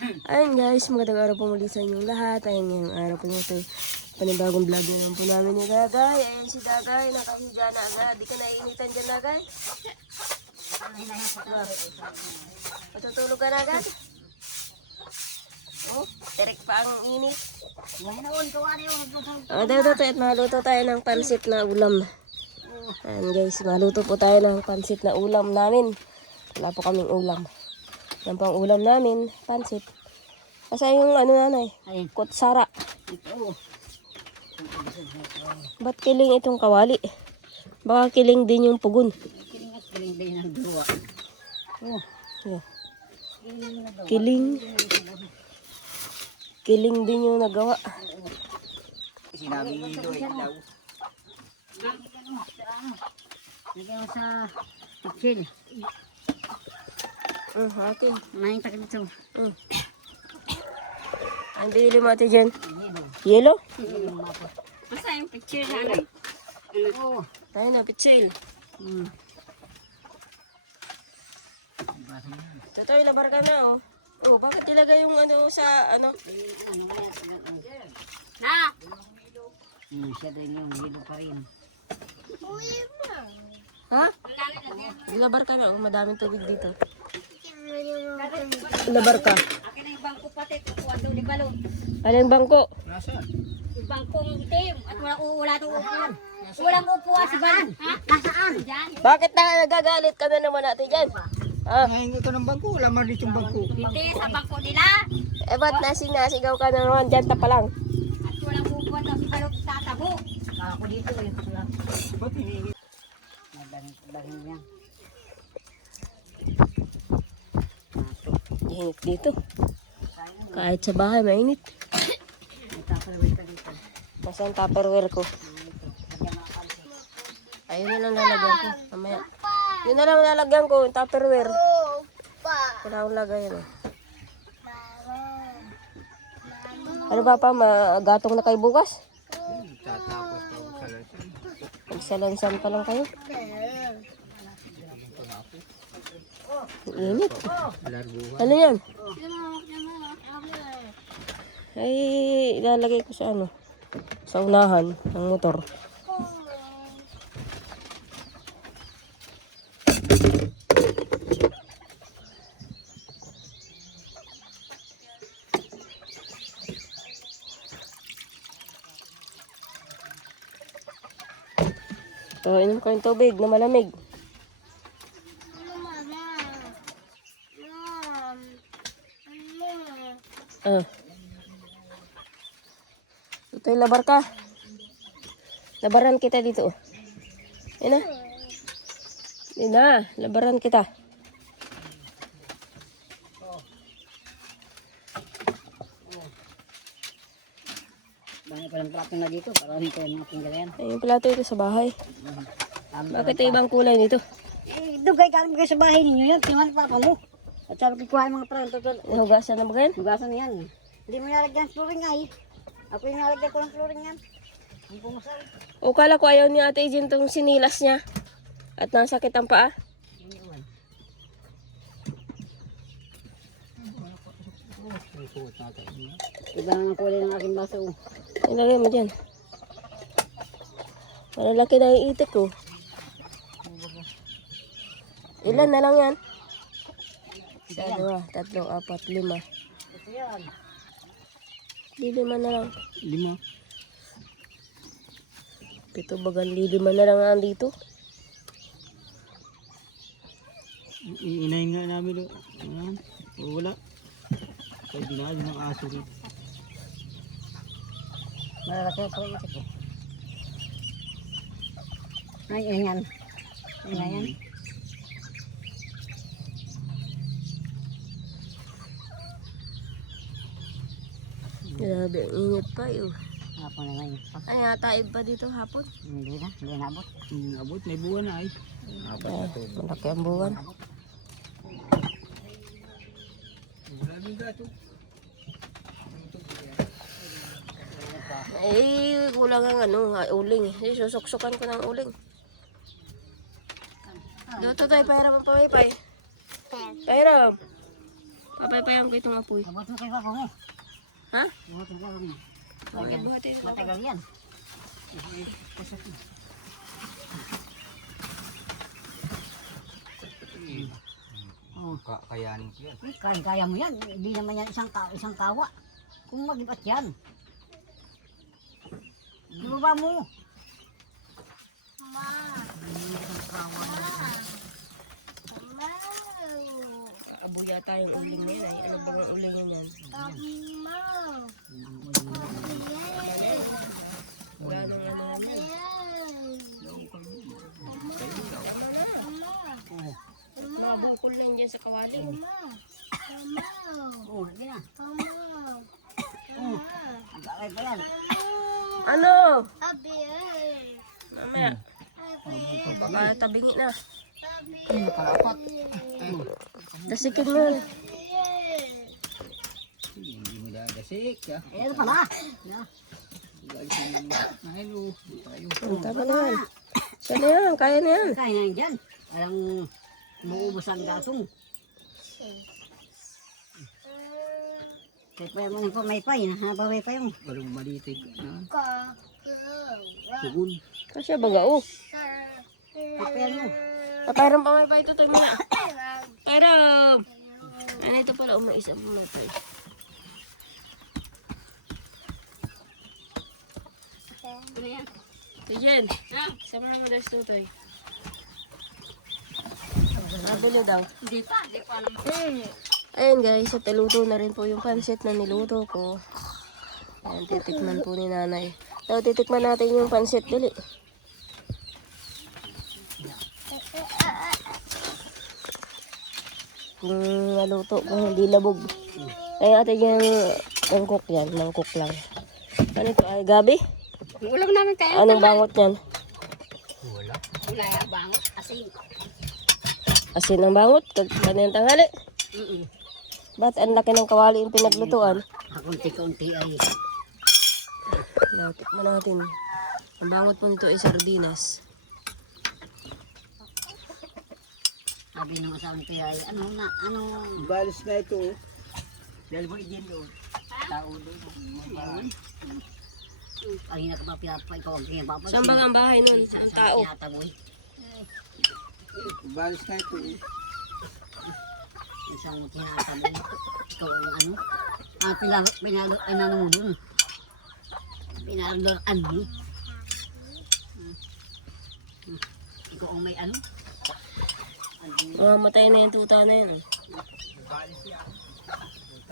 Ayun guys, magandang araw po muli sa inyong lahat. Ayun ngayong araw po ito. Panibagong vlog na lang po namin ni Dagay. Ayun si Dagay, nakahiga na agad. Di ka naiinitan dyan, Dagay? Matutulog ka na agad? Oh, terik pa ang init. Dito at maluto tayo ng pansit na ulam. Ayun guys, maluto po tayo ng pansit na ulam namin. Wala po kaming ulam. Yan po ang ulam namin, pansit. Kasi yung ano nanay, kutsara. Ba't kiling itong kawali? Baka kiling din yung pugon. Kiling din ang duwa. Yeah. Kiling. Kiling din yung nagawa. Sinabi nito ay daw. Lagyan sa pitsil. Akin. Main tak dito. Ang binili mo ate dyan? Yellow? Masa yung pitsil na Oo. Tayo na, pitsil. Totoo, labar ka na oh. Oh, bakit ilagay yung ano sa ano? Na! Siya din yung hilo pa rin. Ha? Labar ka na oh, madaming tubig dito. Labar ka. Akin na yung bangko pati, kukuha doon ni Balon. Anong bangko? Yung bangkong itim at wala itong upuan. Walang upuan si Balon. Ha? Nasaan? Diyan. Bakit nagagalit ka na naman natin dyan? Ha? Nahinga ka ng bangko, wala man dito yung bangko. Hindi, sa bangko nila. Eh ba't nasigaw ka na naman dyan pa lang? At walang upuan daw si Balon tatabo. Ako dito eh. Ba't hinihingi? Dahil niya. Init dito. Kahit sa bahay, mainit. Nagtapalawin ka dito. Nasaan tupperware ko? Ayun na lang lalagyan ko. Mamaya. Yun na lang lalagyan ko, yung tupperware. Wala akong lagay yan. Ano ba pa, magatong na kayo bukas? Tatapos pa ako sa lasan. Magsalansan pa lang kayo. Ang init. Larbuhan. Ano yan? Ay, ilalagay ko sa ano? Sa unahan ng motor. So, inom ko yung tubig na malamig. Ito yung labar ka. Labaran kita dito. Yan na. Yan na. Labaran kita. Banyak palang plato na dito. Parang ito yung aking galayan. Ay, yung plato ito sa bahay. Bakit yung ibang kulay nito? Doon kayo kalim kayo sa bahay ninyo yan. Tingnan papa mo. At sabi ko kuha yung mga plato. Nahugasan na ba kayo? Hugasan yan. Hindi mo nalagyan ng flooring ay. Ako yung nalagyan ko ng flooring yan. Hindi po masal. O kala ko ayaw ni ate Jen itong sinilas niya. At nasakit ang paa. Iba ang kulay ng aking baso. Ilagay mo dyan. Malalaki na yung itik ko. Ilan na lang yan? Isa, dua, tatlo, apat, lima. Ito yan. Lima na lang. 5. Pito bagal, lima na lang nandito. Iinahin nga namin doon. Ayan. O wala. Kaya dinaan ng aso rin. Malalaki ang kulay ito ko. Ay, yan. Yan. Grabe, ang init pa yun. Hapon na ngayon. Ay, nataib pa dito hapon. Hindi na abot. Abot, may buwan na ay. Malaki ang buwan. Wala din gato. Ay, kulang ang ano, uling. Susuksukan ko ng uling. Dito tayo, pahiram ang pamipay. Pahiram. Papaypayan ko itong apoy. Abot mo kayo ako mo. Ha? Abot mo kayo mo. Buhat, buhat eh. Matagal yan. Oh. Kayanin ko yan. Kaya mo yan. Hindi naman yan isang kawa. Kung mag-ibat yan. Ibaba mo. Abo yata yung uling na yan. Ay, ano ba ang uling yan? Wala nang ano. Mga bungkol lang dyan sa kawaling. Oh, hindi na. Oh, agakay pa yan. Ano? Mamaya. Baka tabingi na. Nakalapat. Dasikin mo. Hindi mo dadasik ha. Eh, ano pala? Yeah. Hello. Tama na yan. Siya na yan. Kaya na yan. Kaya na yan dyan. Alang maubos ang gatong. Kaya mo ng pamaypay. Pamaypay mo. Walang malitig na. Tugon. Kasi baga oh. Papayan mo. Papayram pa may pa ito tayo muna. Payram! Ano ito pala? May isang pumatay. Ano yan? Ito Jen. Sama naman daw ito tayo. Nabili daw. Hindi pa naman. Ayun guys, at luto na rin po yung pancit na niluto ko. Ayan, titikman po ni nanay. So, titikman natin yung pancit. Dali. Kung naluto, kung hindi labog. Kaya ate yung mangkok yan. Mangkok lang. Ano ito? Ay, gabi? Ulam namin kayo. Anong bangot yan? Wala. Wala yung bangot. Asin. Asin ang bangot. Kanina tanghali. Mm-mm. Ba't ang laki ng kawali yung pinaglutuan? Kakunti-kunti ay. Tikman natin. Ang bangot po nito ay sardinas. Sabi ng asawang kaya ay ano. Balis na ito. Dahil mo i-gin doon. Tao doon. Ay na ka ba ikaw ang kinapapansin. Saan ba ang bahay nun? Saan tao? Tinataboy. Balis na ito. Isang tinataboy. Ikaw ang ano. Pinalo mo dun. Pinaloroan mo. Ikaw ang may ano. Mamatay na yung tuta na yun.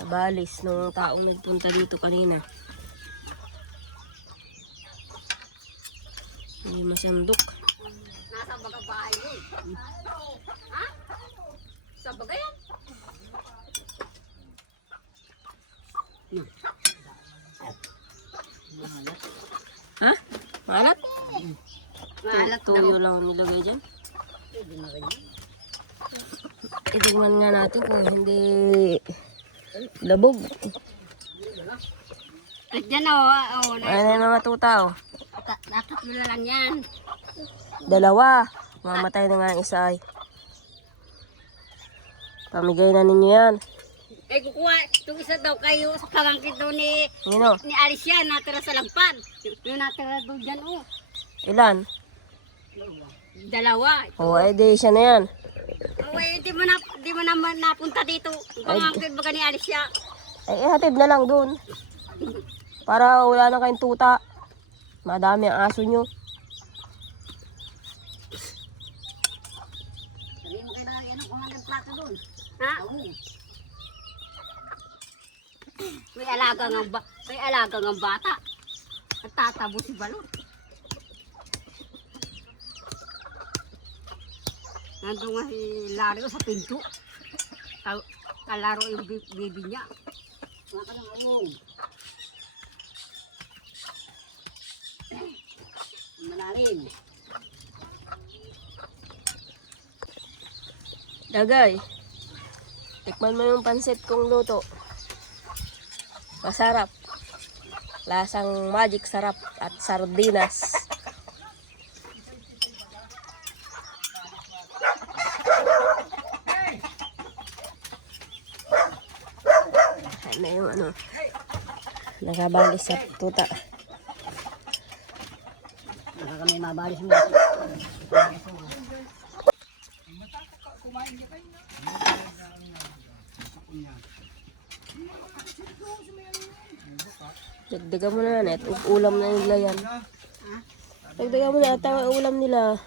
Nabalis nung taong nagpunta dito kanina. May masandok. Nasa baga bahay mo. Ha? Sa baga yan? Ha? Malat? Malat Tuyo lang ang nilagay dyan. Pwede na rin yan. Itigman nga natin kung hindi labog. At dyan o. Ayan na yung mga tuta oh. Natatlo na lang yan. Dalawa. Mamatay na nga ang isa ay. Pamigay na ninyo yan. Eh kukuha. Itong isa daw kayo sa pagangkit daw ni Nino? Alicia. Natira sa lagpan. Yung natira daw dyan o. Ilan? Dalawa. O ay di siya na yan. Okay, di mo naman napunta dito. Pangangkit baga ni Alicia. Ay ihatid na lang dun. Para wala na kayong tuta. Madami ang aso nyo. Sabi mo kailangan yan kung hanggang plato doon. Ha? May alaga ng bata. At tatabo si Balot. Nandun nga si Lario sa pinto. Kalaro yung baby niya. Wala ka ng ayong. Malalim. Dagay. Tikman mo yung pansit kong luto. Masarap. Lasang magic sarap at sardinas. Ayan na yung ano. Nakabalis sa tuta. Baka kami mabalis mo. Dagdagan mo na yan. Ito, ulam na nila yan. Dagdagan mo na ata ang ulam nila.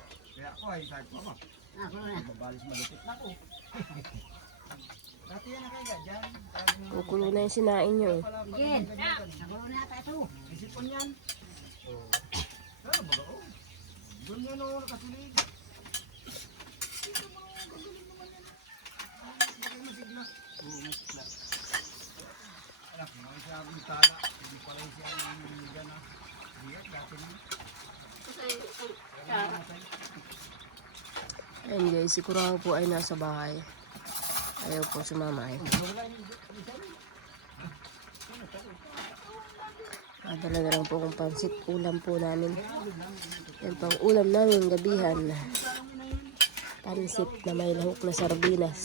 Ako na. Kukulo na yung sinain nyo. Jen, ako na ito. Ayun guys, siguro po ay nasa bahay. Ayaw po sumama eh. Dala na lang po kung pansit ulam po namin. Yan pang ulam namin gabihan. Pansit na may lahok na sardinas.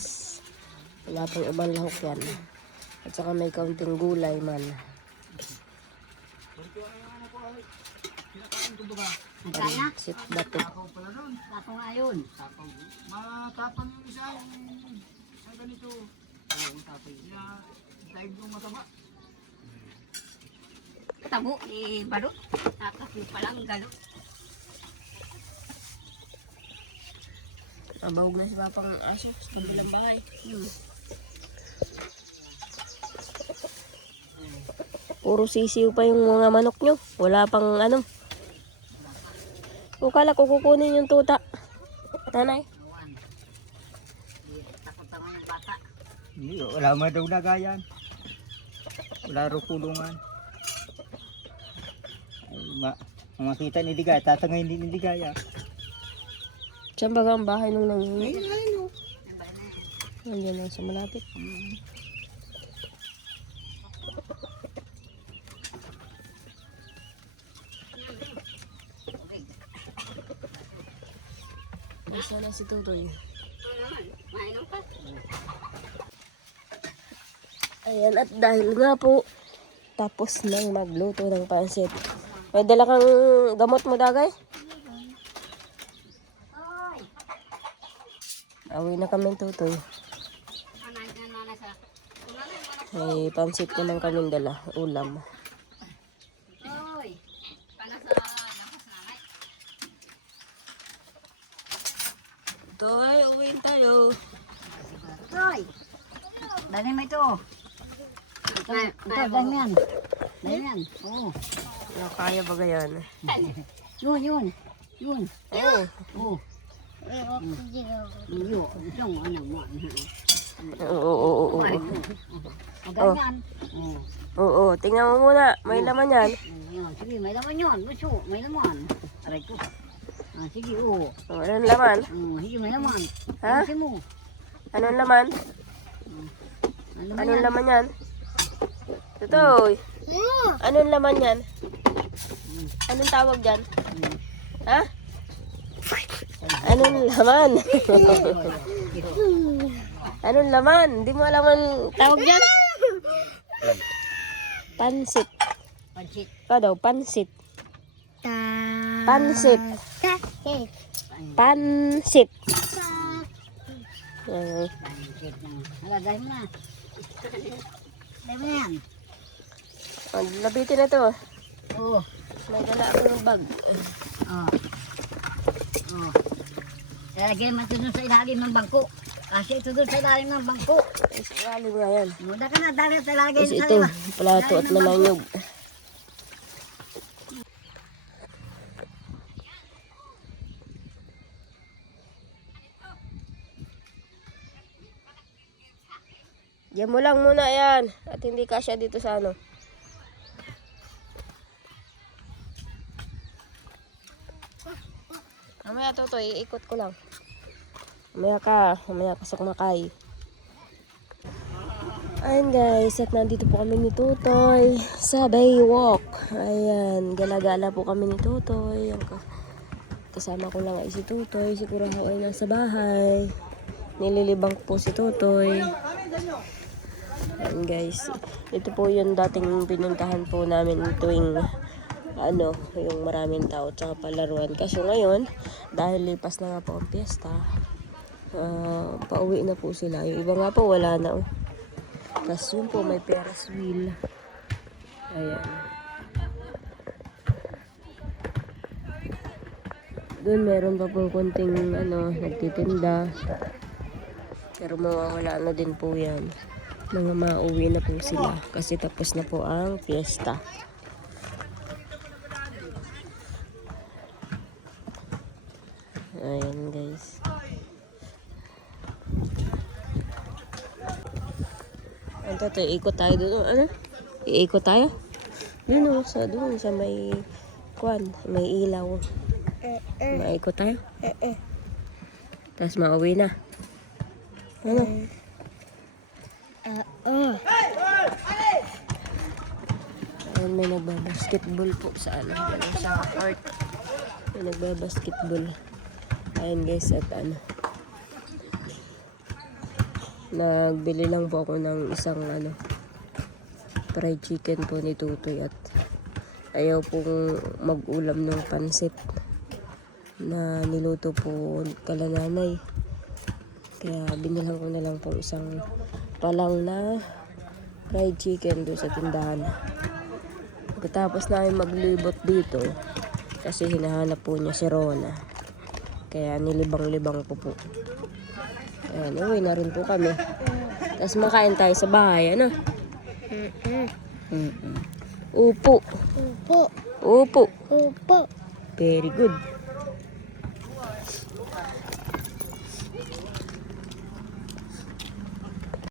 Wala pang ibang lahok yan. At saka may kaunting gulay man. Kaya? Pansit bato. Ako nga yun. Matapang yung isa, ang ganito. Daig yung mataba. Tabo ni Baro. Nakakasyo palang galo. Abawag na si Papang aso sa kabilang bahay. Puro sisiw pa yung mga manok nyo. Wala pang ano. Kung kala ko kukunin yung tuta. Tanay. Takot naman yung bata. Hindi, wala man daw nagayan. Wala ro kulungan. Ay, makita ni Ligaya, tatangay ni Ligaya. Diyan baga ang bahay nung nangyayari. Nandiyan lang sa malapit. Nasa na si Tutoy. Mainom pa. Ayan, at dahil nga po, tapos nang magluto ng pansit. May dala kang gamot mo, Dagay? Oy! Awi na kami, Tutoy. Anay na nanay sa. May pansit naman kami dala, ulam. Oy! Para sa lakas nanay. Tutoy, uwiin tayo. Oy! Dali mo ito. Ito, dali yan. Dali yan. Oo. Nakaya ba yan? Yun, yun. Yun. Oo. Oo. Yun. Itong ano mo. Oo. O ganyan. Oo. Oo, tingnan mo muna. May laman yan. Yan. Sige, may laman yun. Gusto, may laman. Aray ko. Sige, oo. Oh, anong laman? Sige, may laman. Ha? Ayusin mo. Anong laman? Anong laman yan? Tutoy. Anong laman yan? Anong tawag dyan? Ha? Anong laman? Anong laman? Hindi mo alam ang tawag dyan? Pansit. Pansit. Pa daw, pansit. Pansit. Pansit. Pansit na. Hala, dahil mo na. Dahil mo na yan. Labitin na to. Oo. May dala akong bag. Oo. Oo. Lagay mo ito dun sa ilalim ng bangko. Kasi ito dun sa ilalim ng bangko. Ay, sakaling nga yan. Muda ka na, dahil sa lagay Kasi sa ito, liwa. plato at mananyog. Diyan mo lang muna yan. At hindi kasya dito sa ano. Mamaya to, iikot ko lang. Mamaya ka sa kumakay. Ayan guys, at nandito po kami ni Tutoy sa Baywalk. Ayan, gala-gala po kami ni Tutoy. Kasama ko lang ay si Tutoy. Siguro ako ay nasa bahay. Nililibang po si Tutoy. Ayan guys, ito po yung dating pinuntahan po namin tuwing yung maraming tao tsaka palaruan. Kaso ngayon, dahil lipas na nga po ang piyesta, pauwi na po sila. Yung iba nga po wala na. Tapos yun po may Ferris wheel. Ayan. Doon meron pa po konting nagtitinda. Pero mawawala na din po yan. Mga mauwi na po sila kasi tapos na po ang piyesta. Ayan guys. Ito, ikot tayo doon. Ano? Iikot tayo? Doon sa may may ilaw. Maikot tayo? Tapos mauwi na. Ano? Ayan, may nagbabasketball po sa sa court. May nagbabasketball. Ayan guys, at nagbili lang po ako ng isang fried chicken po ni Tutoy at ayaw pong mag-ulam ng pansit na niluto po kala nanay. Kaya binilang ko na lang po isang palang na fried chicken doon sa tindahan. Pagkatapos namin maglibot dito kasi hinahanap po niya si Rona. Kaya nilibang-libang ko po. Ayan, uwi na rin po kami. Tapos makain tayo sa bahay, ano? Upo. Upo. Upo. Upo. Very good.